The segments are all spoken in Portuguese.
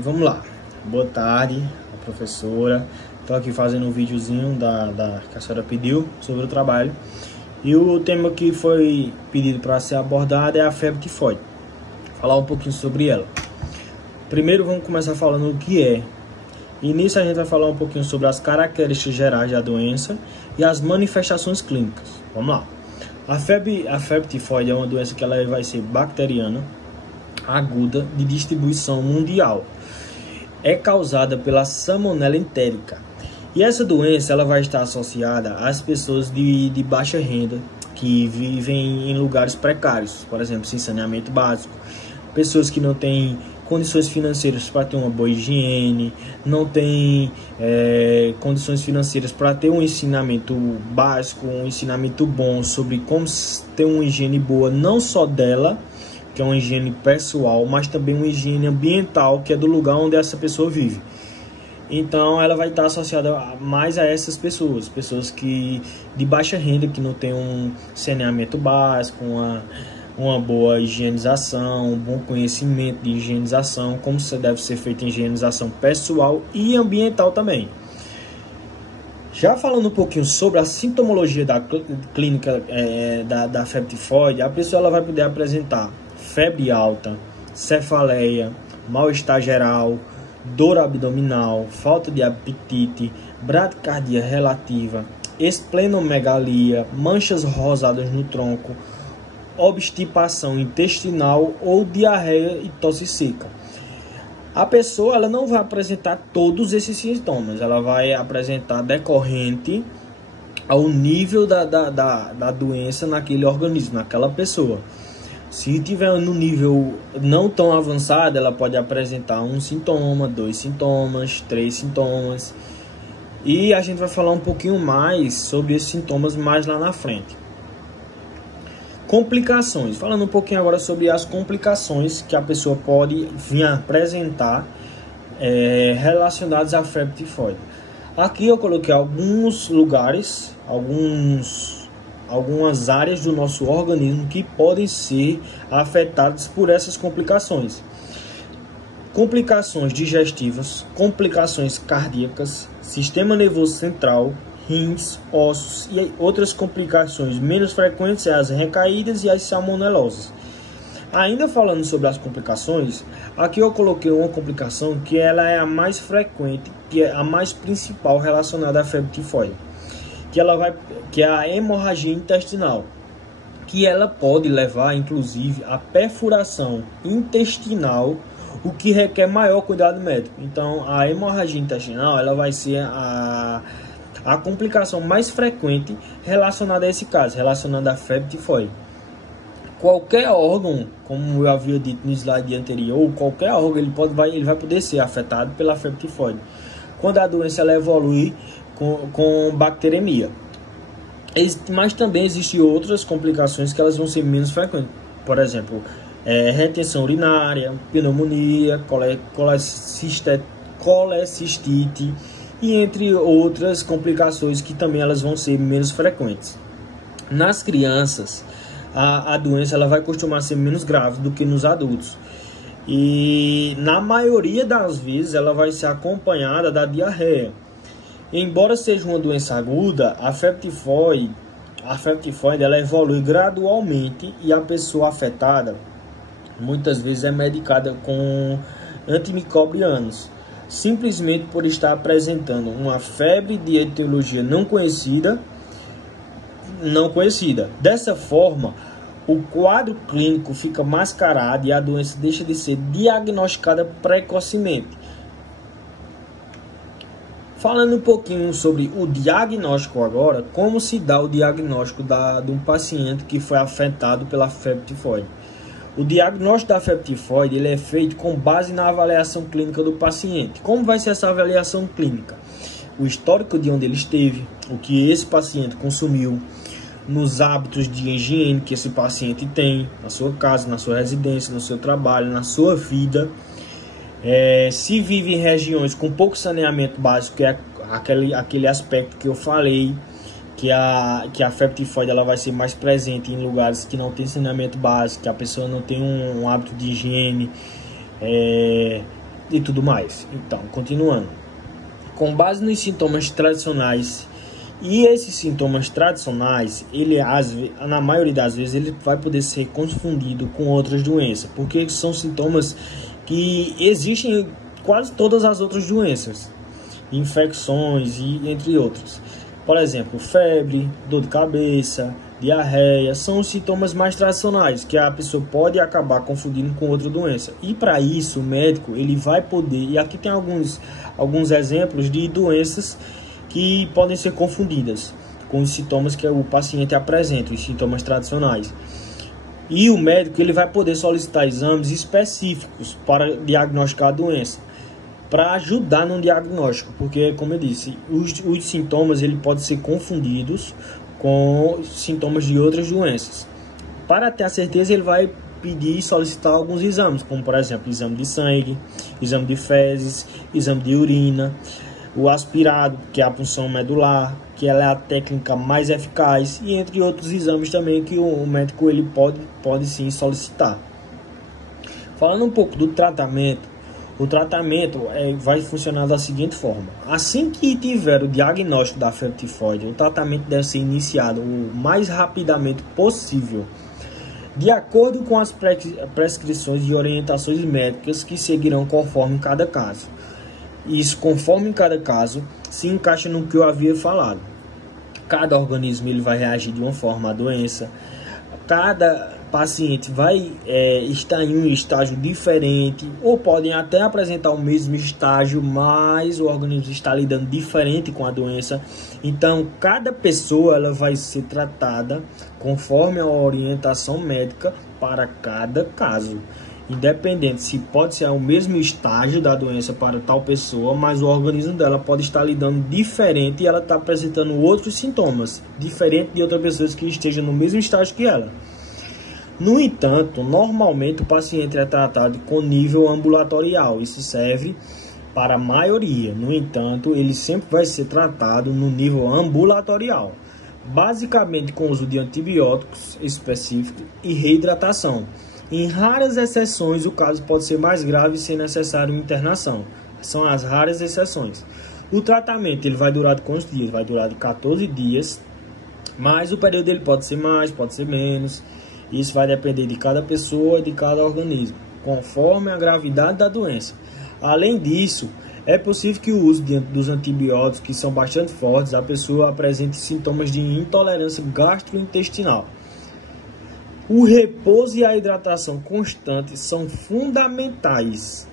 Vamos lá. Boa tarde, professora. Estou aqui fazendo um videozinho que a senhora pediu sobre o trabalho. E o tema que foi pedido para ser abordado é a febre tifoide. Falar um pouquinho sobre ela. Primeiro vamos começar falando o que é. E nisso a gente vai falar um pouquinho sobre as características gerais da doença e as manifestações clínicas. Vamos lá. A febre tifoide é uma doença que ela vai ser bacteriana, aguda, de distribuição mundial. É causada pela salmonela entérica. E essa doença ela vai estar associada às pessoas de baixa renda, que vivem em lugares precários, por exemplo, sem saneamento básico, pessoas que não têm condições financeiras para ter uma boa higiene, não têm condições financeiras para ter um ensinamento básico, um ensinamento bom sobre como ter uma higiene boa, não só dela, que é uma higiene pessoal, mas também uma higiene ambiental, que é do lugar onde essa pessoa vive. Então ela vai estar associada mais a essas pessoas que de baixa renda, que não tem um saneamento básico, uma boa higienização, um bom conhecimento de higienização, como deve ser feita a higienização pessoal e ambiental também. Já falando um pouquinho sobre a sintomologia da clínica da febre tifoide, a pessoa ela vai poder apresentar febre alta, cefaleia, mal-estar geral, dor abdominal, falta de apetite, bradicardia relativa, esplenomegalia, manchas rosadas no tronco, obstipação intestinal ou diarreia e tosse seca. A pessoa ela não vai apresentar todos esses sintomas, ela vai apresentar decorrente ao nível da doença naquele organismo, naquela pessoa. Se tiver no nível não tão avançado, ela pode apresentar um sintoma, 2 sintomas, 3 sintomas. E a gente vai falar um pouquinho mais sobre esses sintomas mais lá na frente. Complicações. Falando um pouquinho agora sobre as complicações que a pessoa pode vir a apresentar relacionadas à febre tifoide. Aqui eu coloquei alguns lugares, algumas áreas do nosso organismo que podem ser afetadas por essas complicações. Complicações digestivas, complicações cardíacas, sistema nervoso central, rins, ossos e outras complicações menos frequentes são as recaídas e as salmoneloses. Ainda falando sobre as complicações, aqui eu coloquei uma complicação que ela é a mais frequente, que é a mais principal relacionada à febre tifoide, que é a hemorragia intestinal, que ela pode levar inclusive a perfuração intestinal, o que requer maior cuidado médico. Então a hemorragia intestinal ela vai ser a complicação mais frequente relacionada a esse caso, relacionada à febre tifoide. Qualquer órgão, como eu havia dito no slide anterior, qualquer órgão ele vai poder ser afetado pela febre tifoide, quando a doença ela evolui com bacteremia. Mas também existem outras complicações que elas vão ser menos frequentes. Por exemplo, retenção urinária, pneumonia, colecistite e entre outras complicações que também elas vão ser menos frequentes. Nas crianças, a doença ela vai costumar ser menos grave do que nos adultos. E na maioria das vezes ela vai ser acompanhada da diarreia. Embora seja uma doença aguda, a febre tifoide ela evolui gradualmente e a pessoa afetada muitas vezes é medicada com antimicrobianos, simplesmente por estar apresentando uma febre de etiologia não conhecida. Dessa forma, o quadro clínico fica mascarado e a doença deixa de ser diagnosticada precocemente. Falando um pouquinho sobre o diagnóstico agora, como se dá o diagnóstico de um paciente que foi afetado pela febre tifoide. O diagnóstico da febre tifoide ele é feito com base na avaliação clínica do paciente. Como vai ser essa avaliação clínica? O histórico de onde ele esteve, o que esse paciente consumiu, nos hábitos de higiene que esse paciente tem, na sua casa, na sua residência, no seu trabalho, na sua vida. Se vive em regiões com pouco saneamento básico, que é aquele aspecto que eu falei, que a febre tifoide ela vai ser mais presente em lugares que não tem saneamento básico, que a pessoa não tem um hábito de higiene, e tudo mais. Então, continuando. Com base nos sintomas tradicionais, e esses sintomas tradicionais, na maioria das vezes, ele vai poder ser confundido com outras doenças, porque são sintomas que existem em quase todas as outras doenças, infecções e entre outros. Por exemplo, febre, dor de cabeça, diarreia, são os sintomas mais tradicionais que a pessoa pode acabar confundindo com outra doença. E para isso, o médico ele vai poder, e aqui tem alguns exemplos de doenças que podem ser confundidas com os sintomas que o paciente apresenta, os sintomas tradicionais. E o médico ele vai poder solicitar exames específicos para diagnosticar a doença, para ajudar no diagnóstico, porque, como eu disse, os sintomas ele pode ser confundidos com sintomas de outras doenças. Para ter a certeza, ele vai pedir e solicitar alguns exames, como por exemplo, exame de sangue, exame de fezes, exame de urina, o aspirado, que é a punção medular, que ela é a técnica mais eficaz, e entre outros exames também que o médico ele pode sim solicitar. Falando um pouco do tratamento, o tratamento vai funcionar da seguinte forma: assim que tiver o diagnóstico da febre tifoide, o tratamento deve ser iniciado o mais rapidamente possível, de acordo com as prescrições e orientações médicas que seguirão conforme cada caso. Isso, conforme cada caso, se encaixa no que eu havia falado. Cada organismo ele vai reagir de uma forma à doença. Cada paciente vai estar em um estágio diferente, ou podem até apresentar o mesmo estágio, mas o organismo está lidando diferente com a doença. Então, cada pessoa ela vai ser tratada conforme a orientação médica para cada caso. Independente se pode ser o mesmo estágio da doença para tal pessoa, mas o organismo dela pode estar lidando diferente e ela está apresentando outros sintomas, diferente de outras pessoas que estejam no mesmo estágio que ela. No entanto, normalmente o paciente é tratado com nível ambulatorial. Isso serve para a maioria. No entanto, ele sempre vai ser tratado no nível ambulatorial, basicamente com o uso de antibióticos específicos e reidratação. Em raras exceções, o caso pode ser mais grave e ser necessário internação. São as raras exceções. O tratamento ele vai durar de quantos dias? Vai durar de 14 dias, mas o período ele pode ser mais, pode ser menos. Isso vai depender de cada pessoa e de cada organismo, conforme a gravidade da doença. Além disso, é possível que o uso dos antibióticos, que são bastante fortes, a pessoa apresente sintomas de intolerância gastrointestinal. O repouso e a hidratação constante são fundamentais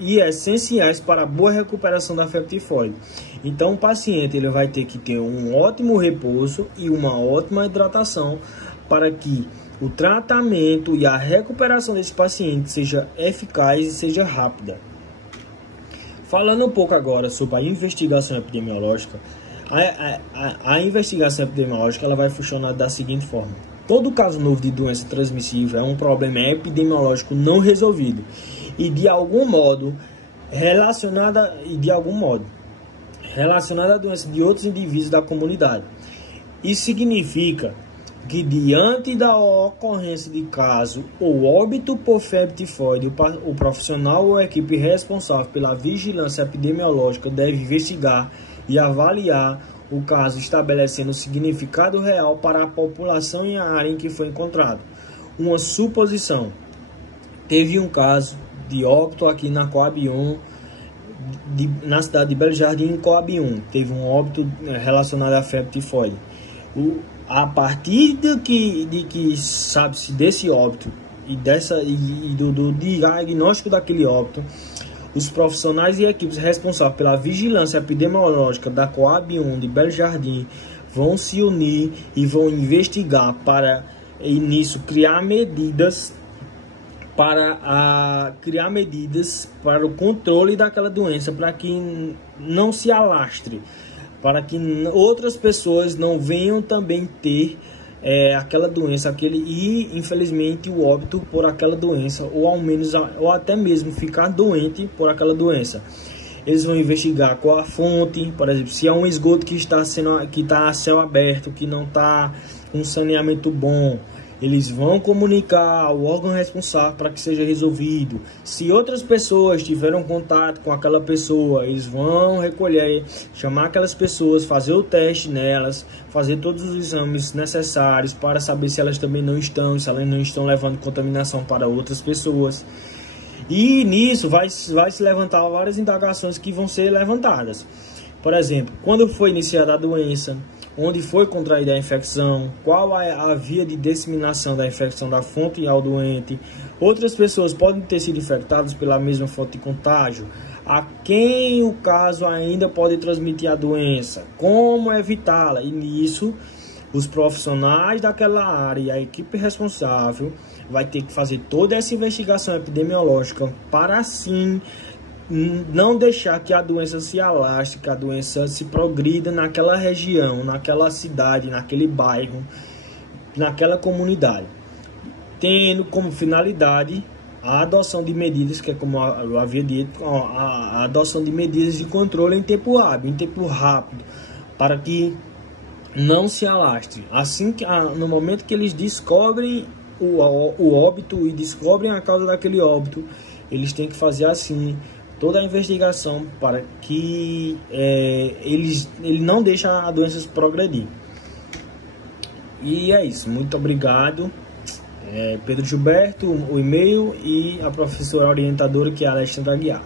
e essenciais para a boa recuperação da febre tifoide. Então, o paciente ele vai ter que ter um ótimo repouso e uma ótima hidratação para que o tratamento e a recuperação desse paciente seja eficaz e seja rápida. Falando um pouco agora sobre a investigação epidemiológica, a investigação epidemiológica ela vai funcionar da seguinte forma: todo caso novo de doença transmissível é um problema epidemiológico não resolvido e de algum modo relacionada à doença de outros indivíduos da comunidade. Isso significa que diante da ocorrência de caso ou óbito por febre tifoide, o profissional ou a equipe responsável pela vigilância epidemiológica deve investigar e avaliar o caso, estabelecendo o significado real para a população e a área em que foi encontrado. Uma suposição: teve um caso de óbito aqui na Coab 1, na cidade de Belo Jardim, em Coab 1. Teve um óbito relacionado à febre tifoide. A partir de que sabe-se desse óbito e do diagnóstico daquele óbito, os profissionais e equipes responsáveis pela vigilância epidemiológica da Coab 1 de Belo Jardim vão se unir e vão investigar para, nisso, criar medidas para o controle daquela doença, para que não se alastre, para que outras pessoas não venham também ter aquela doença, e infelizmente o óbito por aquela doença, ou até mesmo ficar doente por aquela doença. Eles vão investigar qual a fonte, por exemplo, se é um esgoto que está a céu aberto, que não está com saneamento bom, eles vão comunicar ao órgão responsável para que seja resolvido. Se outras pessoas tiveram contato com aquela pessoa, eles vão recolher, chamar aquelas pessoas, fazer o teste nelas, fazer todos os exames necessários para saber se elas também não estão, se elas não estão levando contaminação para outras pessoas. E nisso vai se levantar várias indagações que vão ser levantadas. Por exemplo, quando foi iniciada a doença, onde foi contraída a infecção, qual é a via de disseminação da infecção da fonte ao doente, outras pessoas podem ter sido infectadas pela mesma fonte de contágio, a quem o caso ainda pode transmitir a doença, como evitá-la, e nisso os profissionais daquela área e a equipe responsável vai ter que fazer toda essa investigação epidemiológica para assim não deixar que a doença se alastre, que a doença se progrida naquela região, naquela cidade, naquele bairro, naquela comunidade, tendo como finalidade a adoção de medidas, que é como eu havia dito, a adoção de medidas de controle em tempo hábil, em tempo rápido, para que não se alastre. Assim que no momento que eles descobrem o óbito e descobrem a causa daquele óbito, eles têm que fazer assim toda a investigação para que ele não deixe a doença se progredir. E é isso, muito obrigado. Pedro Gilberto, o e-mail, e a professora orientadora, que é a Alexandra Aguiar.